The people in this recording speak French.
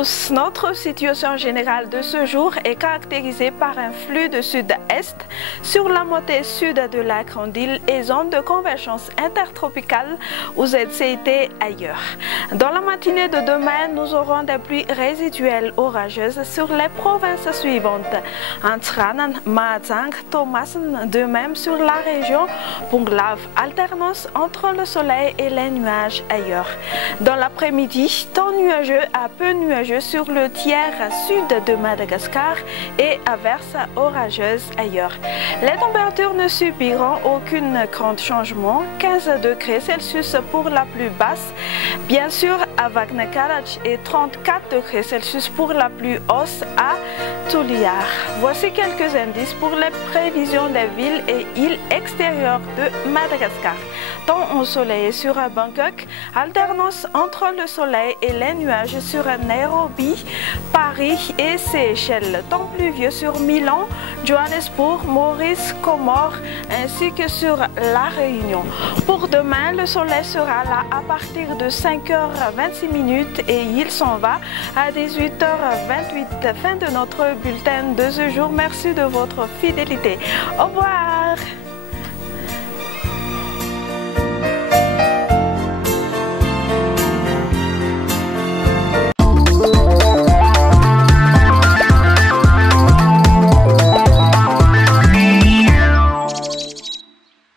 tous, notre situation générale de ce jour est caractérisée par un flux de sud-est sur la moitié sud de la Grande Île et zone de convergence intertropicale ou ZCIT ailleurs. Dans la matinée de demain, nous aurons des pluies résiduelles orageuses sur les provinces suivantes: Antranan, Mahajang, Thomasin, de même sur la région Punglav, alternance entre le soleil et les nuages ailleurs. Dans l'après-midi, temps nuageux à peu nuageux sur le tiers sud de Madagascar et averses orageuses ailleurs. Les températures ne subiront aucun grand changement, 15 degrés Celsius pour la plus basse, bien sûr à Wagner-Karaj, et 34 degrés Celsius pour la plus haute à Tuliar. Voici quelques indices pour les prévisions des villes et îles extérieures de Madagascar. Temps ensoleillé sur Bangkok, alternance entre le soleil et les nuages sur Nairobi, Paris et Seychelles. Temps pluvieux sur Milan, Johannesburg, Maurice, Comores ainsi que sur La Réunion. Pour demain, le soleil sera là à partir de 5h26 et il s'en va à 18h28. Fin de notre bulletin de ce jour. Merci de votre fidélité. Au revoir.